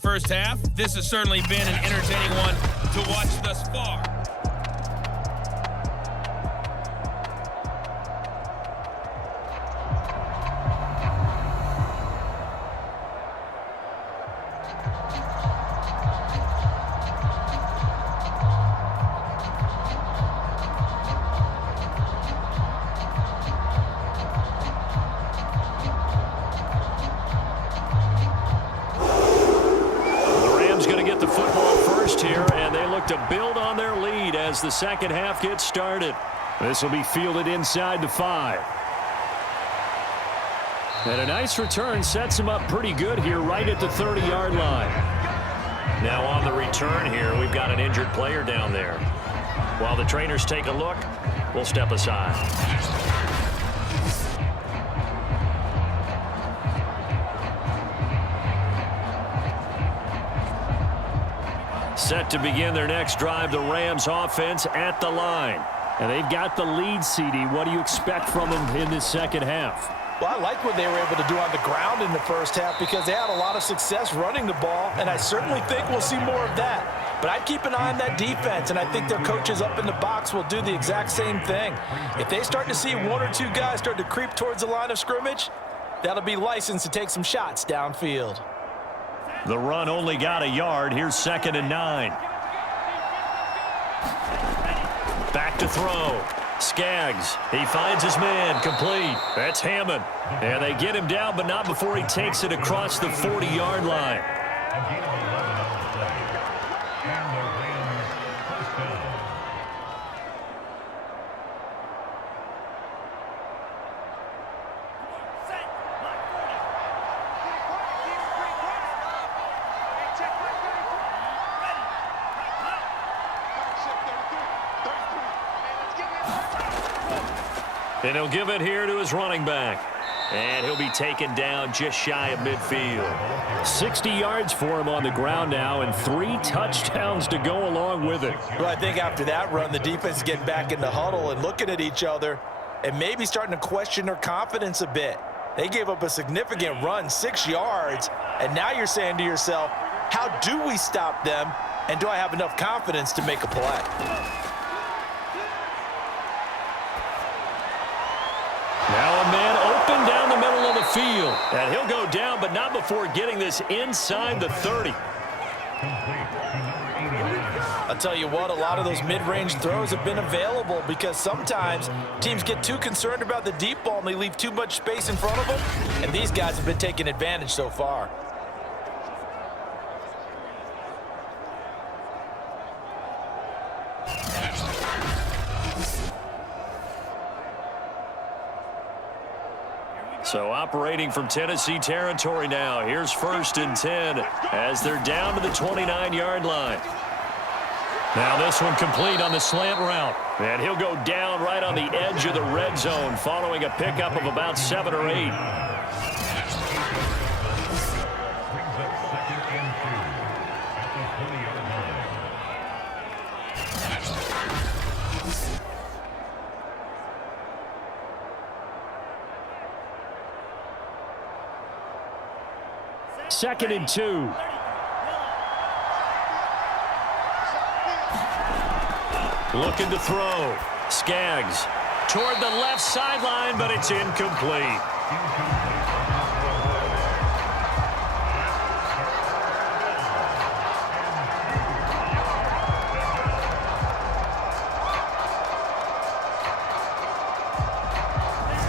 First half, this has certainly been an entertaining one to watch thus far. To build on their lead as the second half gets started. This will be fielded inside the 5. And a nice return sets them up pretty good here right at the 30-yard line. Now on the return here, we've got an injured player down there. While the trainers take a look, we'll step aside. Set to begin their next drive, the Rams offense at the line. And they've got the lead, CD. What do you expect from them in this second half? Well, I like what they were able to do on the ground in the first half because they had a lot of success running the ball, and I certainly think we'll see more of that. But I'd keep an eye on that defense, and I think their coaches up in the box will do the exact same thing. If they start to see one or two guys start to creep towards the line of scrimmage, that'll be licensed to take some shots downfield. The run only got a yard. Here's 2nd and 9. Back to throw. Skaggs. He finds his man. Complete. That's Hammond. And they get him down, but not before he takes it across the 40-yard line. And he'll give it here to his running back. And he'll be taken down just shy of midfield. 60 yards for him on the ground now and 3 touchdowns to go along with it. Well, I think after that run, the defense is getting back in the huddle and looking at each other and maybe starting to question their confidence a bit. They gave up a significant run, 6 yards, and now you're saying to yourself, how do we stop them, and do I have enough confidence to make a play? Now a man open down the middle of the field. And he'll go down, but not before getting this inside the 30. I'll tell you what, a lot of those mid-range throws have been available because sometimes teams get too concerned about the deep ball and they leave too much space in front of them. And these guys have been taking advantage so far. So operating from Tennessee territory now. Here's 1st and 10 as they're down to the 29-yard line. Now this one complete on the slant route. And he'll go down right on the edge of the red zone following a pickup of about 7 or 8. Second and 2. Looking to throw. Skaggs toward the left sideline, but it's incomplete.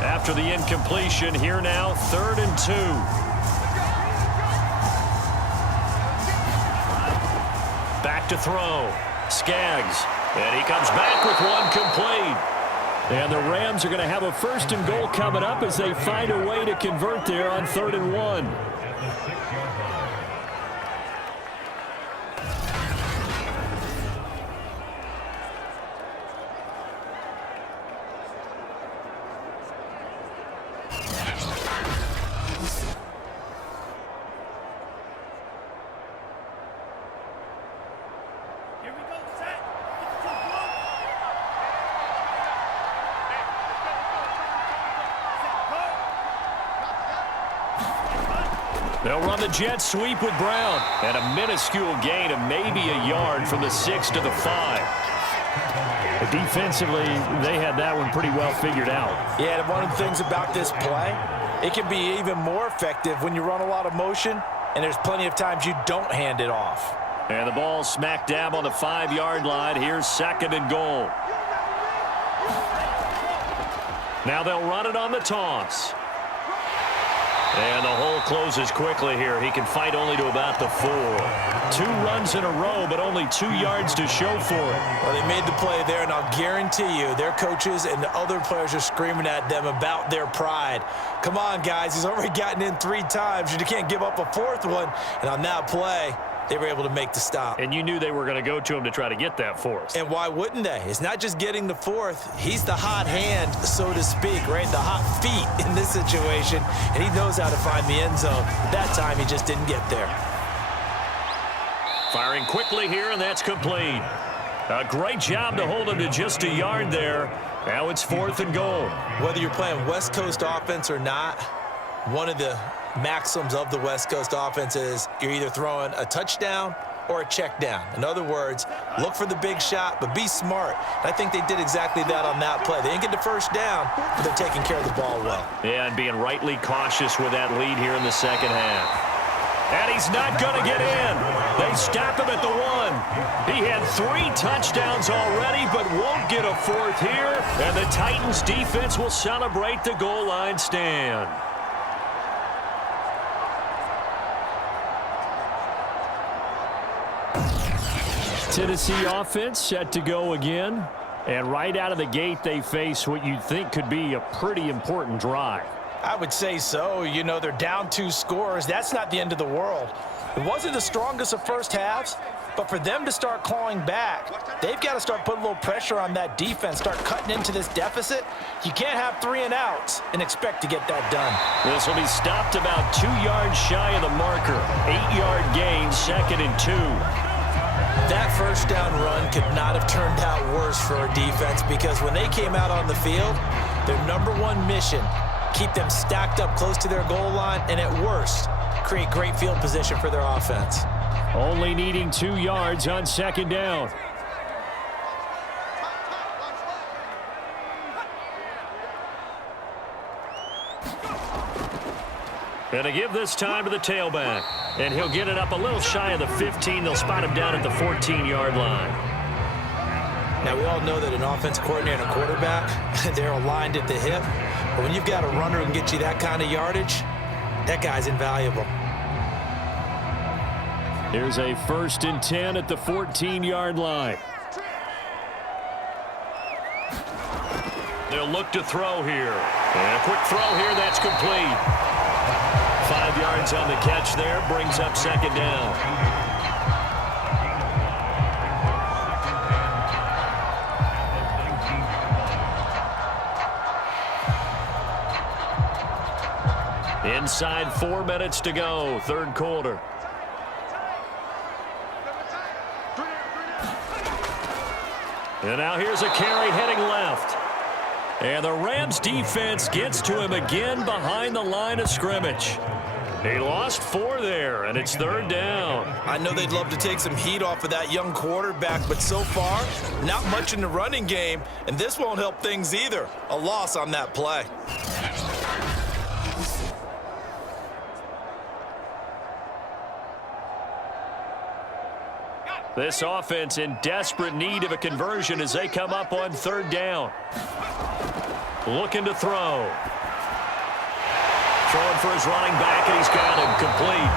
After the incompletion, here now, 3rd and 2. Back to throw. Skaggs. And he comes back with one complete. And the Rams are going to have a 1st and goal coming up as they find a way to convert there on 3rd and 1. They'll run the jet sweep with Brown. And a minuscule gain of maybe a yard from the 6 to the 5. Defensively, they had that one pretty well figured out. Yeah, and one of the things about this play, it can be even more effective when you run a lot of motion, and there's plenty of times you don't hand it off. And the ball smack dab on the 5-yard line. Here's 2nd and goal. Now they'll run it on the toss. And the hole closes quickly here. He can fight only to about the 4. 2 runs in a row, but only 2 yards to show for it. Well, they made the play there, and I'll guarantee you their coaches and the other players are screaming at them about their pride. Come on, guys. He's already gotten in 3 times. You can't give up a 4th one. And on that play, they were able to make the stop. And you knew they were going to go to him to try to get that 4th. And why wouldn't they? It's not just getting the 4th. He's the hot hand, so to speak, right? The hot feet in this situation. And he knows how to find the end zone. That time, he just didn't get there. Firing quickly here, and that's complete. A great job to hold him to just a yard there. Now it's 4th and goal. Whether you're playing West Coast offense or not, one of the maxims of the West Coast offense is you're either throwing a touchdown or a check down. In other words, look for the big shot, but be smart. And I think they did exactly that on that play. They didn't get the first down, but they're taking care of the ball well. Yeah, and being rightly cautious with that lead here in the 2nd half. And he's not going to get in. They stop him at the 1. He had 3 touchdowns already, but won't get a 4th here. And the Titans defense will celebrate the goal line stand. Tennessee offense set to go again. And right out of the gate, they face what you'd think could be a pretty important drive. I would say so. You know, they're down 2 scores. That's not the end of the world. It wasn't the strongest of first halves, but for them to start clawing back, they've got to start putting a little pressure on that defense, start cutting into this deficit. You can't have 3 and outs and expect to get that done. This will be stopped about 2 yards shy of the marker. 8-yard gain, 2nd and 2. That first down run could not have turned out worse for our defense because when they came out on the field, their #1 mission, keep them stacked up close to their goal line, and at worst, create great field position for their offense. Only needing 2 yards on 2nd down. And to give this time to the tailback. And he'll get it up a little shy of the 15. They'll spot him down at the 14-yard line. Now, we all know that an offense coordinator and a quarterback, they're aligned at the hip. But when you've got a runner who can get you that kind of yardage, that guy's invaluable. Here's a 1st and 10 at the 14-yard line. They'll look to throw here. And a quick throw here, that's complete. 5 yards on the catch there, brings up 2nd down. Inside 4 minutes to go, 3rd quarter. And now here's a carry heading left. And the Rams defense gets to him again behind the line of scrimmage. He lost 4 there, and it's 3rd down. I know they'd love to take some heat off of that young quarterback, but so far, not much in the running game, and this won't help things either. A loss on that play. This offense in desperate need of a conversion as they come up on 3rd down. Looking to throw. Throwing for his running back, and he's got him complete.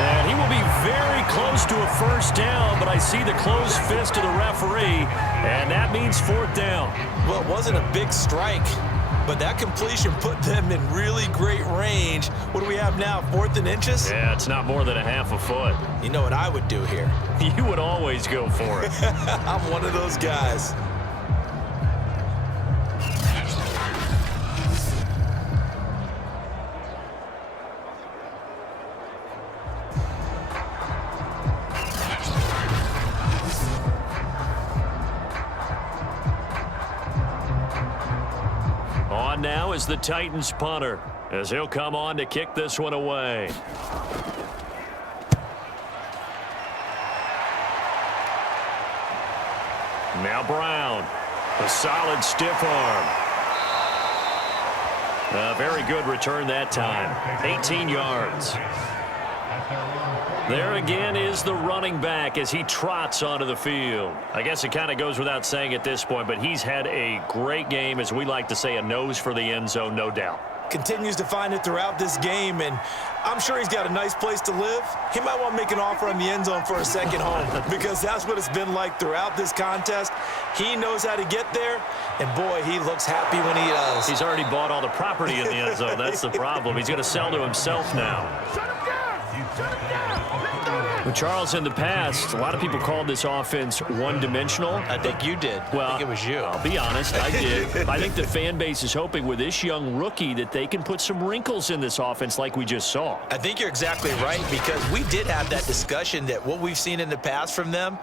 And he will be very close to a 1st down, but I see the closed fist of the referee, and that means 4th down. Well, it wasn't a big strike, but that completion put them in really great range. What do we have now, 4th and inches? Yeah, it's not more than a half a foot. You know what I would do here? You would always go for it. I'm one of those guys. On now is the Titans punter. as he'll come on to kick this one away. Now Brown, a solid stiff arm. A very good return that time, 18 yards. There again is the running back as he trots onto the field. I guess it kind of goes without saying at this point, but he's had a great game, as we like to say, a nose for the end zone, no doubt. Continues to find it throughout this game, and I'm sure he's got a nice place to live. He might want to make an offer on the end zone for a second home because that's what it's been like throughout this contest. He knows how to get there, and boy, he looks happy when he does. He's already bought all the property in the end zone. That's the problem. He's going to sell to himself now. Well, Charles, in the past, a lot of people called this offense one-dimensional. I think you did. Well, I think it was you. I'll be honest, I did. I think the fan base is hoping with this young rookie that they can put some wrinkles in this offense like we just saw. I think you're exactly right, because we did have that discussion that what we've seen in the past from them,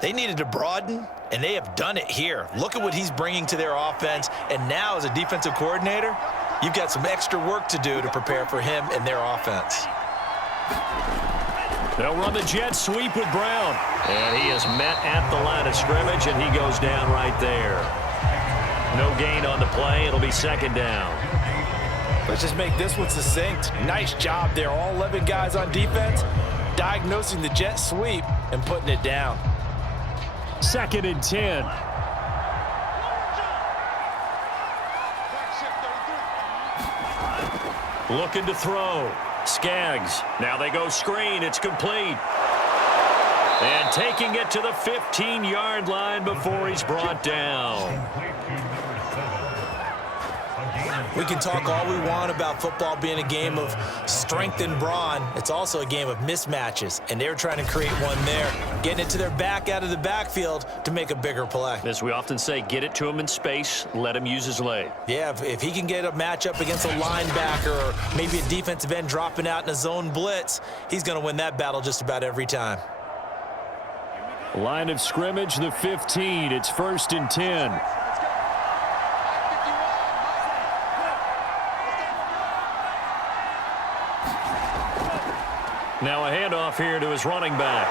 they needed to broaden, and they have done it here. Look at what he's bringing to their offense, and now as a defensive coordinator, you've got some extra work to do to prepare for him and their offense. They'll run the jet sweep with Brown. And he is met at the line of scrimmage, and he goes down right there. No gain on the play. It'll be second down. Let's just make this one succinct. Nice job there. All 11 guys on defense diagnosing the jet sweep and putting it down. 2nd and 10. Looking to throw. Skaggs. Now they go screen. It's complete. And taking it to the 15-yard line before he's brought down. We can talk all we want about football being a game of strength and brawn. It's also a game of mismatches, and they're trying to create one there, getting it to their back out of the backfield to make a bigger play. As we often say, get it to him in space, let him use his leg. Yeah, if he can get a matchup against a linebacker or maybe a defensive end dropping out in a zone blitz, he's going to win that battle just about every time. Line of scrimmage, the 15. It's 1st and 10. Now a handoff here to his running back.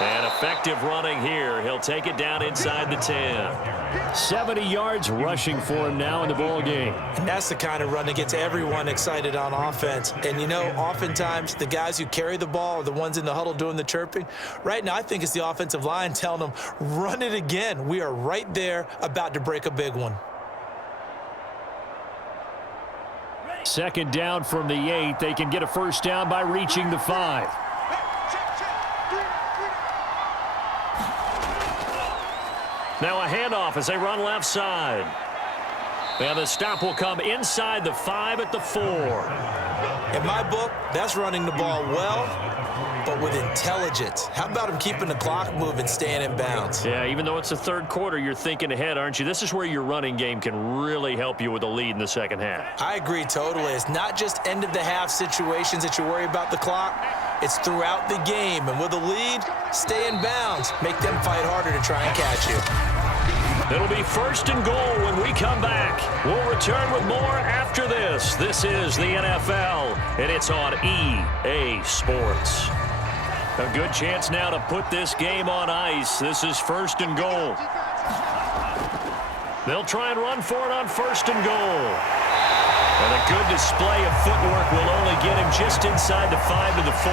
And effective running here. He'll take it down inside the 10. 70 yards rushing for him now in the ball game. And that's the kind of run that gets everyone excited on offense. And, you know, oftentimes the guys who carry the ball are the ones in the huddle doing the chirping. Right now, I think it's the offensive line telling them, run it again. We are right there about to break a big one. 2nd down from the 8. They can get a first down by reaching the 5. Now a handoff as they run left side. And the stop will come inside the 5 at the 4. In my book, that's running the ball well, but with intelligence. How about him keeping the clock moving, staying in bounds? Yeah, even though it's the 3rd quarter, you're thinking ahead, aren't you? This is where your running game can really help you with a lead in the 2nd half. I agree totally. It's not just end-of-the-half situations that you worry about the clock. It's throughout the game. And with a lead, stay in bounds. Make them fight harder to try and catch you. It'll be 1st and goal when we come back. We'll return with more after this. This is the NFL, and it's on EA Sports. A good chance now to put this game on ice. This is 1st and goal. They'll try and run for it on 1st and goal. And a good display of footwork will only get him just inside the 5 to the 4.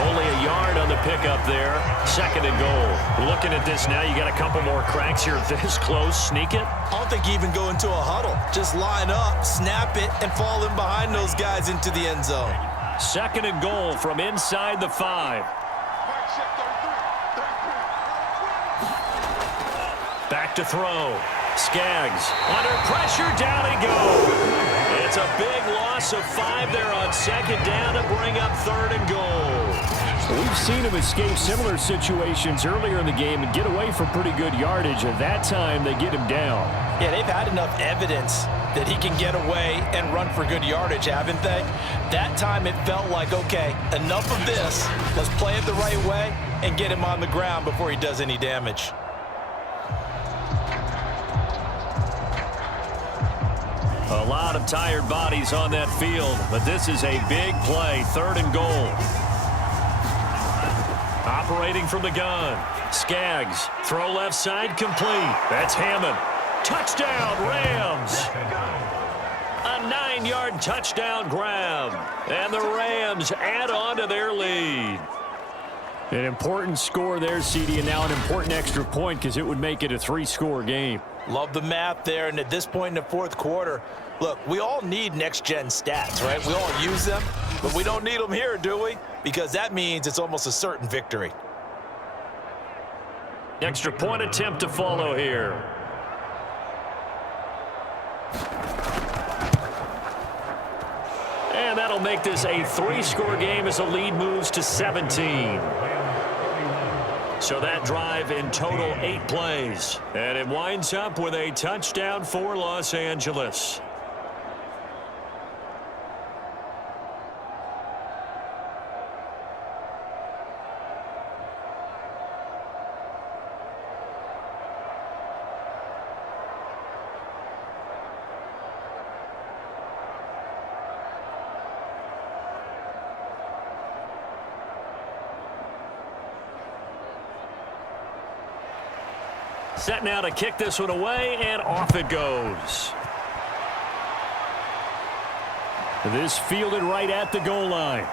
Only a yard on the pickup there. 2nd and goal. Looking at this now, you got a couple more cracks here this close. Sneak it. I don't think you even go into a huddle. Just line up, snap it, and fall in behind those guys into the end zone. 2nd and goal from inside the 5. Back to throw. Skaggs under pressure, down he goes. It's a big loss of 5 there on 2nd down to bring up 3rd and goal. We've seen him escape similar situations earlier in the game and get away from pretty good yardage, and that time they get him down. Yeah, they've had enough evidence that he can get away and run for good yardage, haven't they? That time it felt like, okay, enough of this. Let's play it the right way and get him on the ground before he does any damage. A lot of tired bodies on that field, but this is a big play, 3rd and goal. Operating from the gun. Skaggs, throw left side, complete. That's Hammond. Touchdown, Rams. A 9-yard touchdown grab. And the Rams add on to their lead. An important score there, CD, and now an important extra point because it would make it a 3-score game. Love the math there, and at this point in the 4th quarter, look, we all need next-gen stats, right? We all use them, but we don't need them here, do we? Because that means it's almost a certain victory. Extra point attempt to follow here. And that'll make this a 3-score game as the lead moves to 17. So that drive in total 8 plays. And it winds up with a touchdown for Los Angeles. Set now to kick this one away, and off it goes. This fielded right at the goal line.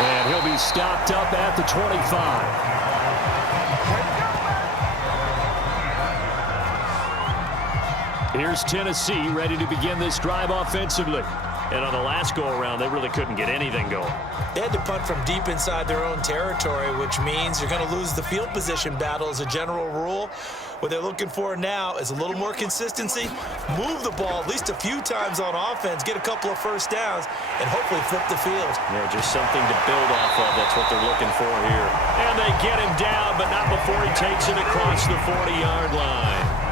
And he'll be stopped up at the 25. Here's Tennessee ready to begin this drive offensively. And on the last go-around, they really couldn't get anything going. They had to punt from deep inside their own territory, which means you're going to lose the field position battle as a general rule. What they're looking for now is a little more consistency, move the ball at least a few times on offense, get a couple of first downs, and hopefully flip the field. Yeah, just something to build off of. That's what they're looking for here. And they get him down, but not before he takes it across the 40-yard line.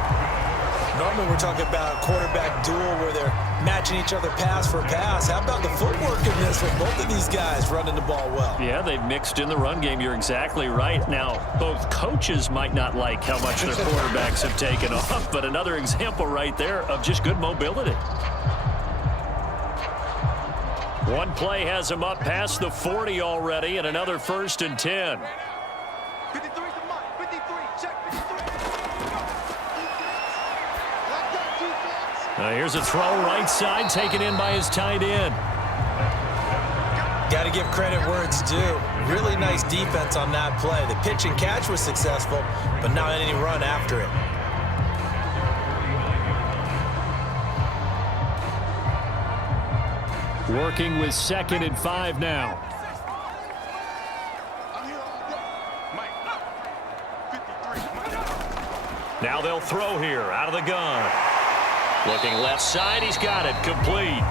Normally we're talking about a quarterback duel where they're matching each other pass for pass. How about the footwork in this with both of these guys running the ball well? Yeah, they've mixed in the run game. You're exactly right. Now, both coaches might not like how much their quarterbacks have taken off, but another example right there of just good mobility. One play has him up past the 40 already, and another 1st and 10. 53's the mark. 53. Check 53. Here's a throw right side, taken in by his tight end. Got to give credit where it's due. Really nice defense on that play. The pitch and catch was successful, but not any run after it. Working with 2nd and 5 now. Now they'll throw here out of the gun. Looking left side, he's got it, complete.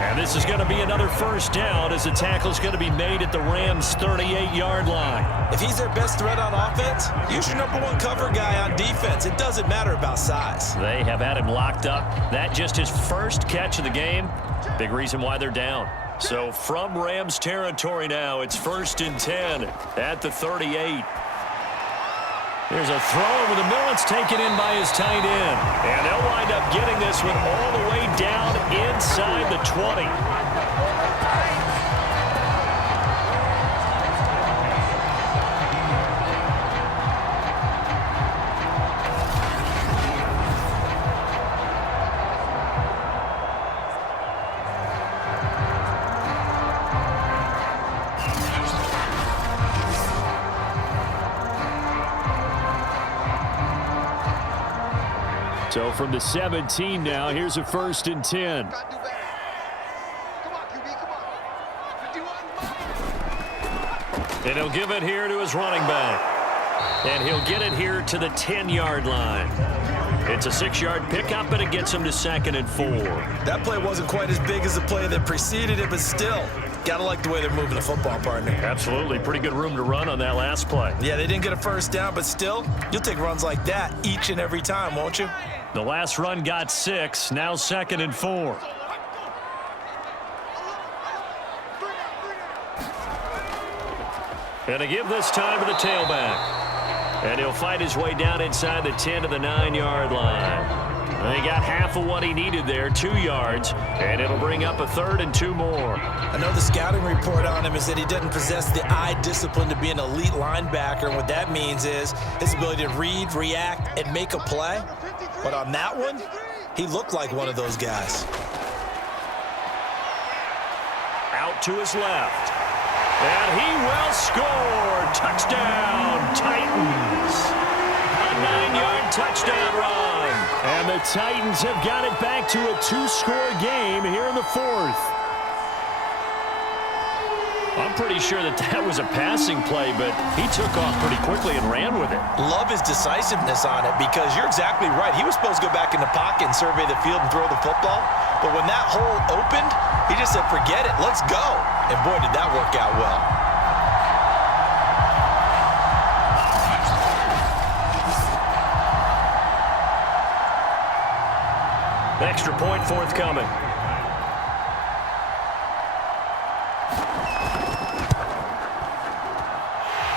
And this is going to be another 1st down as the tackle's going to be made at the Rams' 38-yard line. If he's their best threat on offense, use your #1 cover guy on defense. It doesn't matter about size. They have had him locked up. That just his first catch of the game. Big reason why they're down. So from Rams territory now, it's 1st and 10 at the 38. There's a throw over the middle. It's taken in by his tight end. And they'll wind up getting this one all the way down inside the 20. So from the 17 now, here's a 1st and 10. Come on, QB, come on. And he'll give it here to his running back. And he'll get it here to the 10-yard line. It's a 6-yard pickup, and it gets him to 2nd and 4. That play wasn't quite as big as the play that preceded it, but still, gotta like the way they're moving the football, partner. Absolutely. Pretty good room to run on that last play. Yeah, they didn't get a 1st down, but still, you'll take runs like that each and every time, won't you? The last run got 6, now 2nd and 4. And to give this time to the tailback. And he'll fight his way down inside the 10 to the 9-yard line. They got half of what he needed there, 2 yards, and it'll bring up a 3rd and 2 more. I know the scouting report on him is that he doesn't possess the eye discipline to be an elite linebacker, and what that means is his ability to read, react, and make a play. But on that one, he looked like one of those guys. Out to his left. And he will score. Touchdown, Titans. A 9-yard touchdown run. And the Titans have got it back to a 2-score game here in the 4th. I'm pretty sure that was a passing play, but he took off pretty quickly and ran with it. Love his decisiveness on it because you're exactly right. He was supposed to go back in the pocket and survey the field and throw the football. But when that hole opened, he just said, forget it, let's go. And boy, did that work out well. Extra point forthcoming.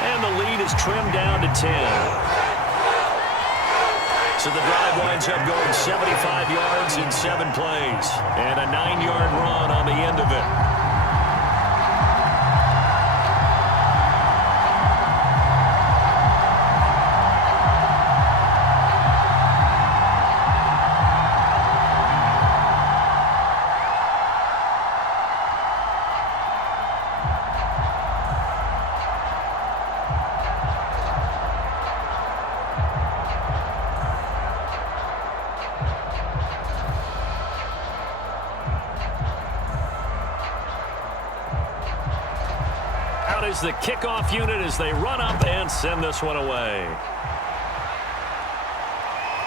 And the lead is trimmed down to 10. So the drive winds up going 75 yards in 7 plays. And a 9-yard run on the end of it. Is the kickoff unit as they run up and send this one away.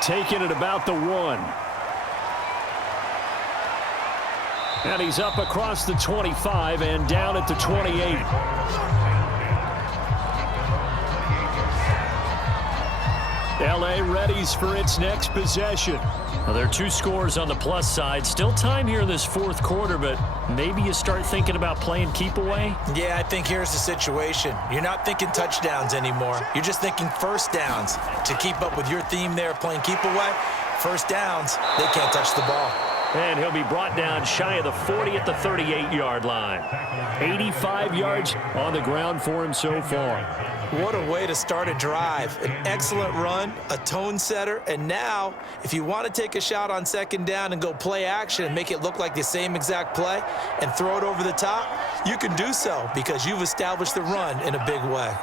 Taking it about the 1. And he's up across the 25 and down at the 28. LA readies for its next possession. Well, there are 2 scores on the plus side. Still time here in this 4th quarter, but maybe you start thinking about playing keep away? Yeah, I think here's the situation. You're not thinking touchdowns anymore. You're just thinking first downs. To keep up with your theme there, playing keep away, first downs, they can't touch the ball. And he'll be brought down shy of the 40 at the 38-yard line. 85 yards on the ground for him so far. What a way to start a drive. An excellent run, a tone setter, and now, if you want to take a shot on 2nd down and go play action and make it look like the same exact play and throw it over the top, you can do so because you've established the run in a big way.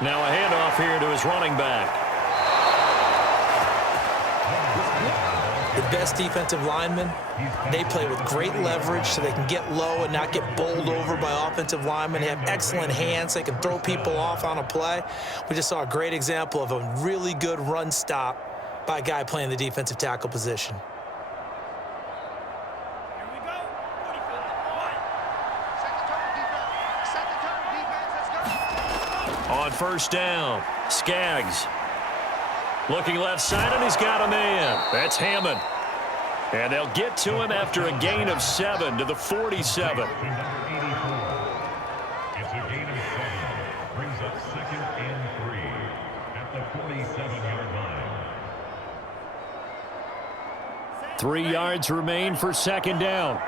Now a handoff here to his running back. The best defensive linemen, they play with great leverage so they can get low and not get bowled over by offensive linemen. They have excellent hands. They can throw people off on a play. We just saw a great example of a really good run stop by a guy playing the defensive tackle position. Here we go. 45. Set the tone, defense. Set the tone, defense. Let's go. On 1st down, Skaggs. Looking left side, and he's got a man. That's Hammond. And they'll get to him after a gain of 7 to the 47. It's a gain of 7. Brings up 2nd and 3 at the 47-yard line. 3 yards remain for 2nd down.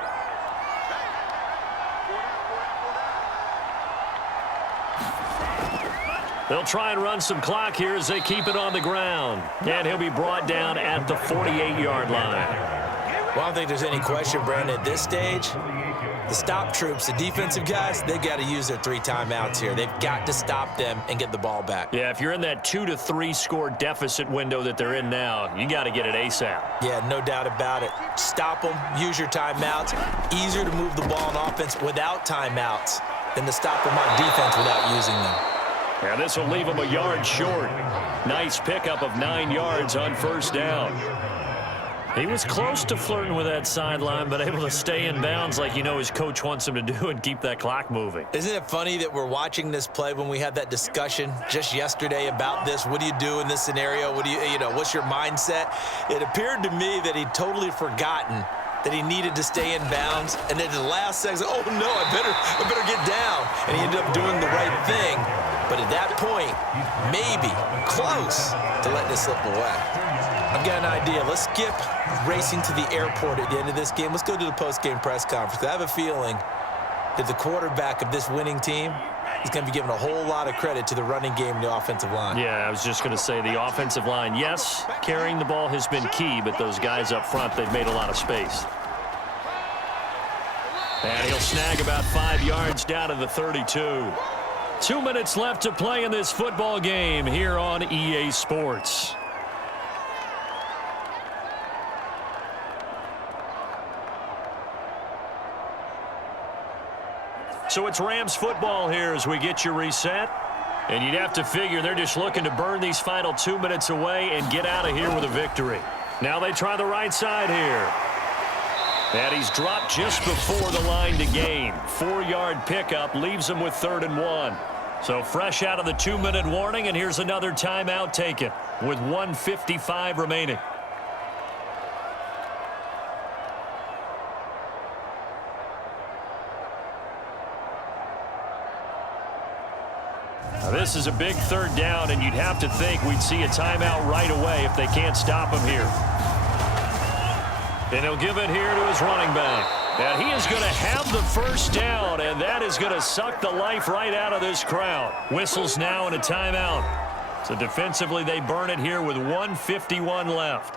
They'll try and run some clock here as they keep it on the ground. And he'll be brought down at the 48-yard line. Well, I don't think there's any question, Brandon, at this stage, the stop troops, the defensive guys, they've got to use their 3 timeouts here. They've got to stop them and get the ball back. Yeah, if you're in that 2 to 3 score deficit window that they're in now, you got to get it ASAP. Yeah, no doubt about it. Stop them, use your timeouts. Easier to move the ball on offense without timeouts than to stop them on defense without using them. Yeah, this will leave him a yard short. Nice pickup of 9 yards on 1st down. He was close to flirting with that sideline, but able to stay in bounds like you know his coach wants him to do and keep that clock moving. Isn't it funny that we're watching this play when we had that discussion just yesterday about this? What do you do in this scenario? What do you know, what's your mindset? It appeared to me that he'd totally forgotten that he needed to stay in bounds, and then in the last second, oh no, I better get down. and he ended up doing the right thing. But at that point, maybe close to letting it slip away. I've got an idea. Let's skip racing to the airport at the end of this game. Let's go to the post-game press conference. I have a feeling that the quarterback of this winning team is going to be given a whole lot of credit to the running game and the offensive line. Yeah, I was just going to say the offensive line, yes, carrying the ball has been key, but those guys up front, they've made a lot of space. And he'll snag about 5 yards down to the 32. 2 minutes left to play in this football game here on EA Sports. So it's Rams football here as we get you reset. And you'd have to figure they're just looking to burn these final 2 minutes away and get out of here with a victory. Now they try the right side here. And he's dropped just before the line to gain. 4-yard pickup leaves him with 3rd and 1. So fresh out of the 2-minute warning, and here's another timeout taken with 1:55 remaining. Now this is a big 3rd down, and you'd have to think we'd see a timeout right away if they can't stop him here. And he'll give it here to his running back. And he is going to have the 1st down, and that is going to suck the life right out of this crowd. Whistles now and a timeout. So defensively, they burn it here with 1:51 left.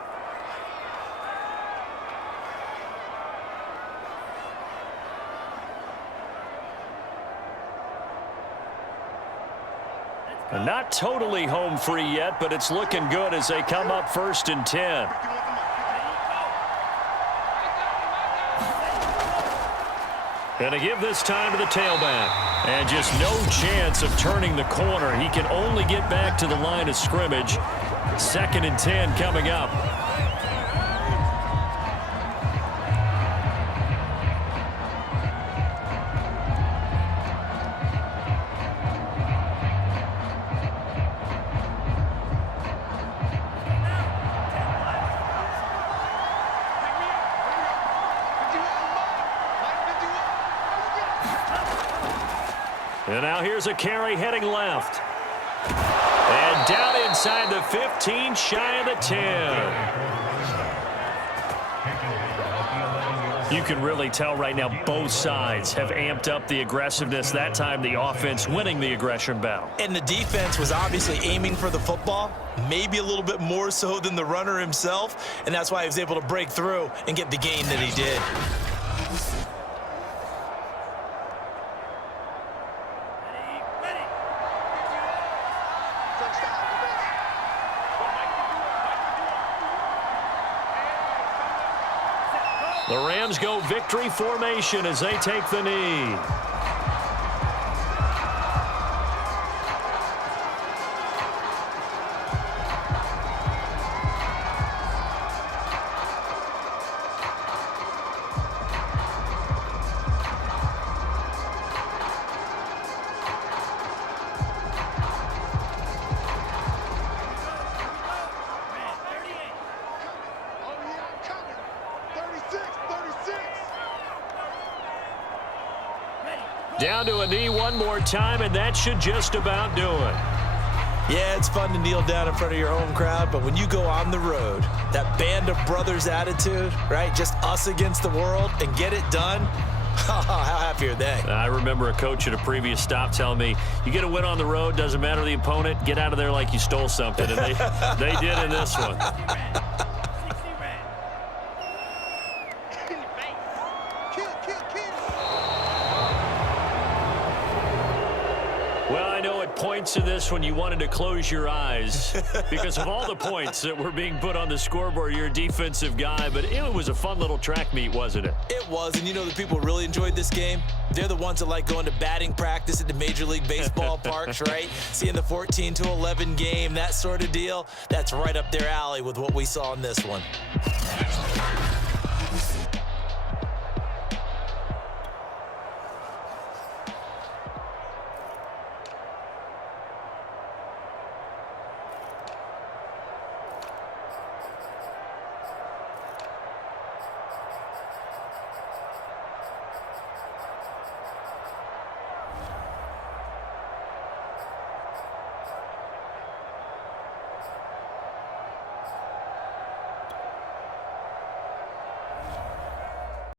And not totally home free yet, but it's looking good as they come up 1st and 10. And to give this time to the tailback. And just no chance of turning the corner. He can only get back to the line of scrimmage. 2nd and 10 coming up. And now here's a carry heading left. And down inside the 15, shy of the 10. You can really tell right now both sides have amped up the aggressiveness. That time the offense winning the aggression battle. And the defense was obviously aiming for the football, maybe a little bit more so than the runner himself, and that's why he was able to break through and get the gain that he did. The Rams go victory formation as they take the knee. Down to a knee one more time, and that should just about do it. Yeah, it's fun to kneel down in front of your home crowd, but when you go on the road, that band of brothers attitude, right, just us against the world, and get it done, how happy are they? I remember a coach at a previous stop telling me, you get a win on the road, doesn't matter the opponent, get out of there like you stole something, and they did in this one. Points in this when you wanted to close your eyes because of all the points that were being put on the scoreboard. You're a defensive guy, but it was a fun little track meet, wasn't it? It was, and you know the people really enjoyed this game? They're the ones that like going to batting practice at the Major League Baseball parks, right? Seeing the 14-11 game, that sort of deal. That's right up their alley with what we saw in this one.